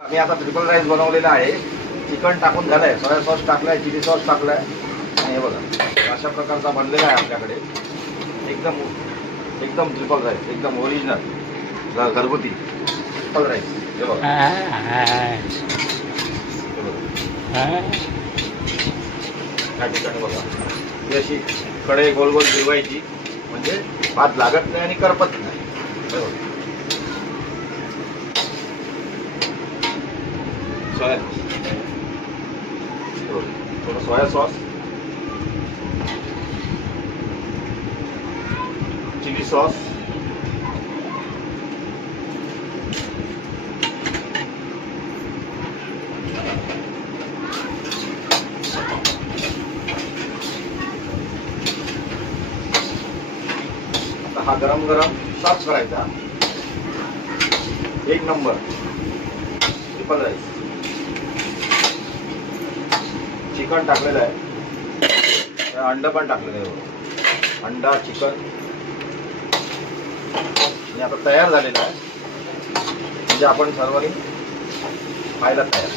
मी आता triple rice बनवलेला आहे. चिकन टाकून झालंय, सोया सॉस टाकलाय, चिली सॉस टाकलाय आणि हे बघा अशा प्रकारचा बनलेला आहे आपल्याकडे. एकदम एकदम ट्रिपल राईस, एकदम ओरिजिनल घरगुती ट्रिपल राईस. हे बघा या ठिकाणी बघा ही अशी कढई गोल गोल फिरवायची म्हणजे भात लागत नाही आणि करपत नाही. हे बघा सोया थोडं सोया सॉस, चिली सॉस, आता हा गरम गरम सर्व करायचा. एक नंबर ट्रिपल राईस. चिकन टाकलेलं आहे, अंड पण टाकलेलं आहे. अंडा चिकन आणि आता तयार झालेलं आहे म्हणजे आपण सर्वांनी खायला तयार.